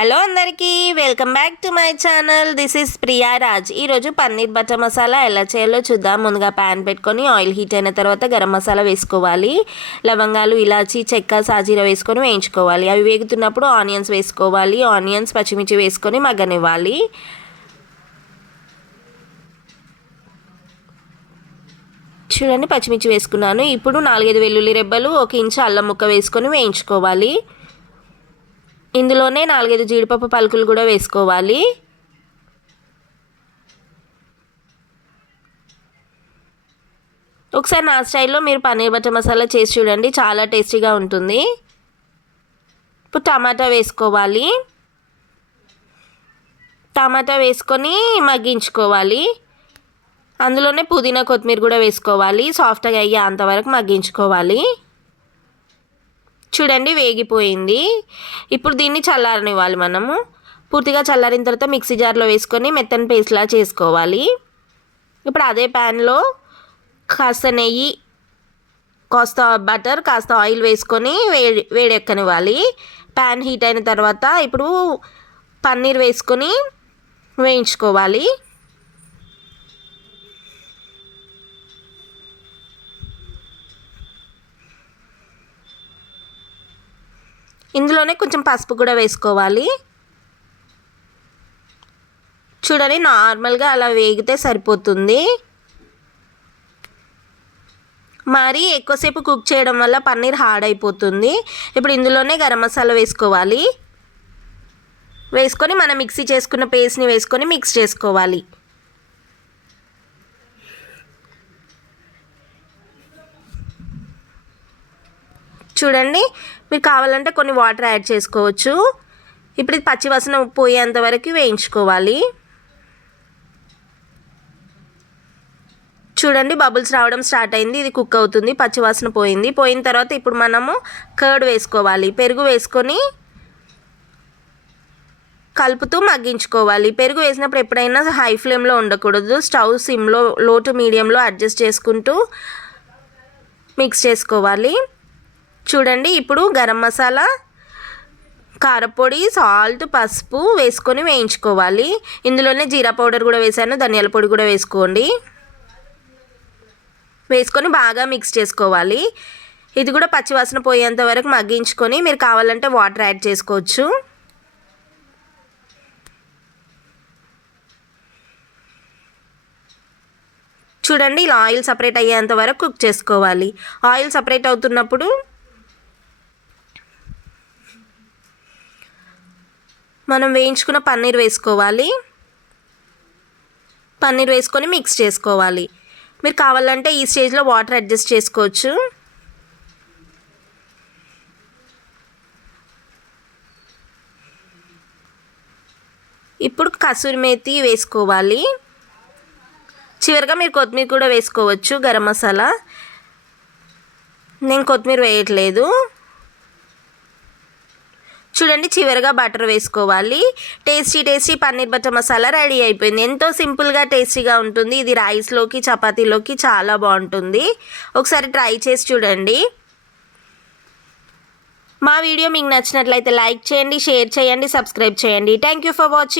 Hello అందరికీ welcome back to my channel. This is Priya Raj. ఈరోజు paneer butter masala ఎలా చేయాలో చూద్దాం. ముందుగా ప్యాన్ పెట్టుకొని ఆయిల్ హీట్ అయిన తర్వాత గరం మసాలా వేసుకోవాలి. లవంగాలు ఇలాచి చెక్క సాజీర వేసుకొని వేయించుకోవాలి. అవి వేగుతున్నప్పుడు ఆనియన్స్ వేసుకోవాలి. ఆనియన్స్ పచ్చిమిర్చి వేసుకొని మగ్గనివ్వాలి. చూడండి పచ్చిమిర్చి వేసుకున్నాను. ఇప్పుడు నాలుగైదు వెల్లుల్లి రెబ్బలు ఒక ఇంచు అల్లం ముక్క వేసుకొని వేయించుకోవాలి. ఇందులోనే నాలుగైదు జీడిపప్పు పలుకులు కూడా వేసుకోవాలి. ఒకసారి నా స్టైల్లో మీరు పన్నీర్ బటర్ మసాలా చేసి చూడండి చాలా టేస్టీగా ఉంటుంది. ఇప్పుడు టమాటా వేసుకోవాలి. టమాటా వేసుకొని మగ్గించుకోవాలి. అందులోనే పుదీనా కొత్తిమీర కూడా వేసుకోవాలి సాఫ్ట్గా అయ్యే అంతవరకు మగ్గించుకోవాలి. చూడండి వేగిపోయింది. ఇప్పుడు దీన్ని చల్లారనివ్వాలి మనము. పూర్తిగా చల్లారిన తర్వాత మిక్సీ జార్లో వేసుకొని మెత్తని పేస్ట్లా చేసుకోవాలి. ఇప్పుడు అదే ప్యాన్లో కాస్త నెయ్యి కాస్త బటర్ కాస్త ఆయిల్ వేసుకొని వేడి వేడెక్కనివ్వాలి. ప్యాన్ హీట్ అయిన తర్వాత ఇప్పుడు పన్నీర్ వేసుకొని వేయించుకోవాలి. ఇందులోనే కొంచెం పసుపు కూడా వేసుకోవాలి. చూడండి నార్మల్గా అలా వేగితే సరిపోతుంది. మరి ఎక్కువసేపు కుక్ చేయడం వల్ల పన్నీర్ హార్డ్ అయిపోతుంది. ఇప్పుడు ఇందులోనే గరం మసాలా వేసుకోవాలి. వేసుకొని మనం మిక్సీ చేసుకున్న పేస్ట్ని వేసుకొని మిక్స్ చేసుకోవాలి. చూడండి మీరు కావాలంటే కొన్ని వాటర్ యాడ్ చేసుకోవచ్చు. ఇప్పుడు ఇది పచ్చివాసన పోయేంత వరకు వేయించుకోవాలి. చూడండి బబుల్స్ రావడం స్టార్ట్ అయింది ఇది కుక్ అవుతుంది పచ్చివాసన పోయింది. పోయిన తర్వాత ఇప్పుడు మనము కర్డ్ వేసుకోవాలి. పెరుగు వేసుకొని కలుపుతూ మగ్గించుకోవాలి. పెరుగు వేసినప్పుడు ఎప్పుడైనా హై ఫ్లేమ్లో ఉండకూడదు. స్టవ్ సిమ్లో లో టు మీడియంలో అడ్జస్ట్ చేసుకుంటూ మిక్స్ చేసుకోవాలి. చూడండి ఇప్పుడు గరం మసాలా కారపొడి సాల్ట్ పసుపు వేసుకొని వేయించుకోవాలి. ఇందులోనే జీరా పౌడర్ కూడా వేసాను ధనియాల పొడి కూడా వేసుకోండి. వేసుకొని బాగా మిక్స్ చేసుకోవాలి. ఇది కూడా పచ్చివాసన పోయేంత వరకు మగ్గించుకొని మీరు కావాలంటే వాటర్ యాడ్ చేసుకోవచ్చు. చూడండి ఇలా ఆయిల్ సపరేట్ అయ్యేంత వరకు కుక్ చేసుకోవాలి. ఆయిల్ సపరేట్ అవుతున్నప్పుడు మనం వేయించుకున్న పన్నీర్ వేసుకోవాలి. పన్నీర్ వేసుకొని మిక్స్ చేసుకోవాలి. మీరు కావాలంటే ఈ స్టేజ్లో వాటర్ అడ్జస్ట్ చేసుకోవచ్చు. ఇప్పుడు కసూరి మేతి వేసుకోవాలి. చివరిగా మీరు కొత్తిమీర కూడా వేసుకోవచ్చు గరం మసాలా. నేను కొత్తిమీర వేయట్లేదు. చూడండి చివరిగా బటర్ వేసుకోవాలి. Tasty tasty paneer butter masala ready అయిపోయింది. ఎంతో సింపుల్గా టేస్టీగా ఉంటుంది. ఇది రైస్లోకి చపాతీలోకి చాలా బాగుంటుంది. ఒకసారి ట్రై చేసి చూడండి. మా వీడియో మీకు నచ్చినట్లయితే లైక్ చేయండి షేర్ చేయండి సబ్స్క్రైబ్ చేయండి. Thank you for watching